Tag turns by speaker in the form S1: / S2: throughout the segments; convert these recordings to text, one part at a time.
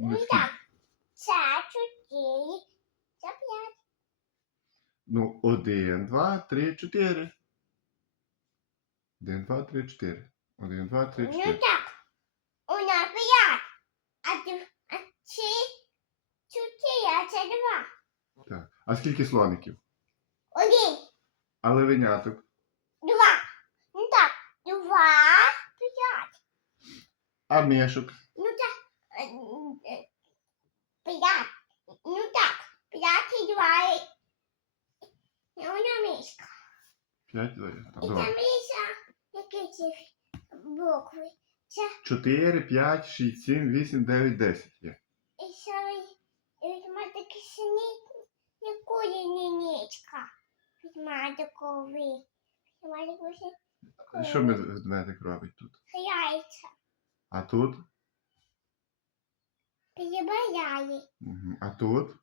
S1: Ну,
S2: Ну так. Це чотири. Це п'ять.
S1: Ну, один, два, три, чотири. Один, два, три, чотири. Один, два, три,
S2: Ну
S1: чотири.
S2: так. У нас п'ять. А ти, а чи чотири, а це два.
S1: Так. А скільки слоників?
S2: Один,
S1: А левеняток?
S2: два. Ну так. Два, п'ять.
S1: А мішок?
S2: Ну е, е, П'ять. Ну так. П'ять і два. і- І вона мішка.
S1: П'ять, два.
S2: І там міша. Які ці букви. Це
S1: Чотири, п'ять, шість, сім, вісім, дев'ять, десять є.
S2: І ще від математики ніколи не нічка. Від математики
S1: Що мед- ведмедик робить тут?
S2: хиляється.
S1: А тут? Угу. А тут?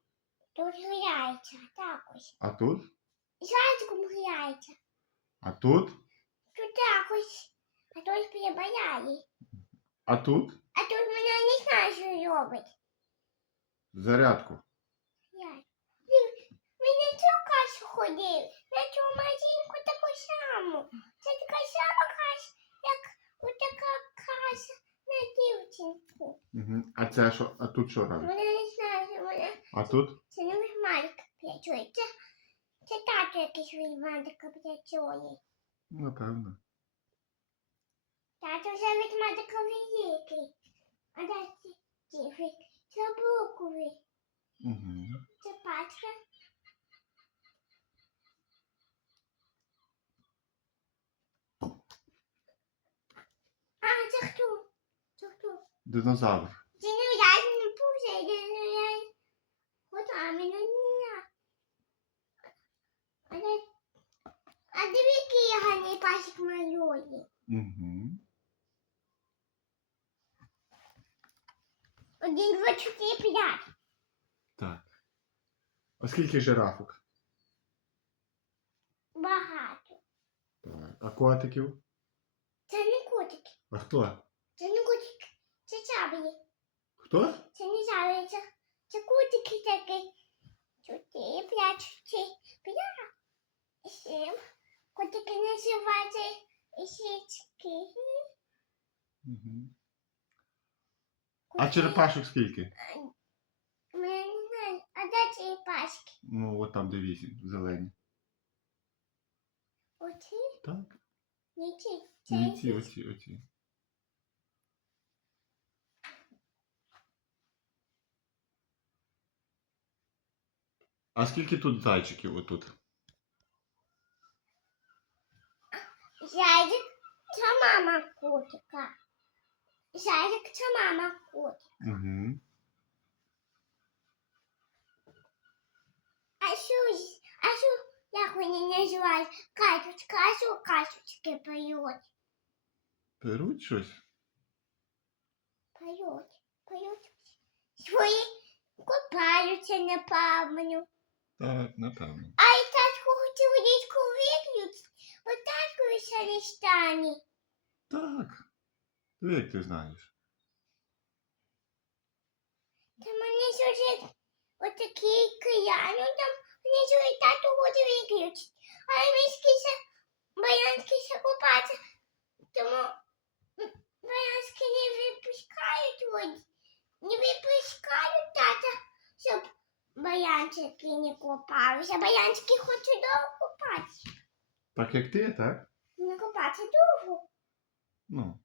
S2: Тут хиляється. Так ось.
S1: А тут?
S2: Зайчиком хиляється.
S1: А тут?
S2: Тут так ось. А тут підбирає.
S1: А тут?
S2: А тут вона не знає, що робить.
S1: Зарядку. Угу. А це що? А тут що робить?
S2: Вона не знає, що вона
S1: А тут?
S2: це не вихмалька працює. Це, це тато якийсь вихмалька працює.
S1: Напевно.
S2: Тато вже вихмалька великий. А де ці ці Це букви.
S1: Угу.
S2: Це пачка. А, це хто? Це хто?
S1: Динозавр.
S2: А мене не я. А де? А диви, який гарний пасік малює.
S1: Угу.
S2: Один, два, чотири, п'ять.
S1: Так. А скільки жирафок?
S2: Багато.
S1: Так. А котиків?
S2: Це не котики.
S1: А хто?
S2: Це не котики. Це чаблі.
S1: Хто?
S2: Це не чаблі. Це, це котики такі. П'ять, чотири, п'ять. Сім. Котики називаються січки.
S1: Угу. А черепашок скільки?
S2: Ми не знаємо. А де паски?
S1: Ну, от там де вісім, зелені.
S2: Оці?
S1: Так.
S2: Не ці. Це
S1: Ні, ці, оці, оці. А скільки тут зайчиків отут?
S2: Зайчик – це мама котика. Зайчик – це мама котика.
S1: Угу.
S2: А що, а що, як вони називають? Качечка, а що качечки поють?
S1: Беруть щось?
S2: Поють, поють. Свої купаються на пам'ятю.
S1: Так, напевно.
S2: А і тачку хотів водичку виключити, бо тачку ще не стане.
S1: Так. Ти як ти знаєш?
S2: Та мене сюжет отакий киян, ну там вони сюжет тату хоче виключити. Але міські ще, баянські ще купаться, тому м, не випускають баянчики не купалися. Баянчики хочуть довго купатися.
S1: Так як ти, так?
S2: Не купатися довго.
S1: Ну.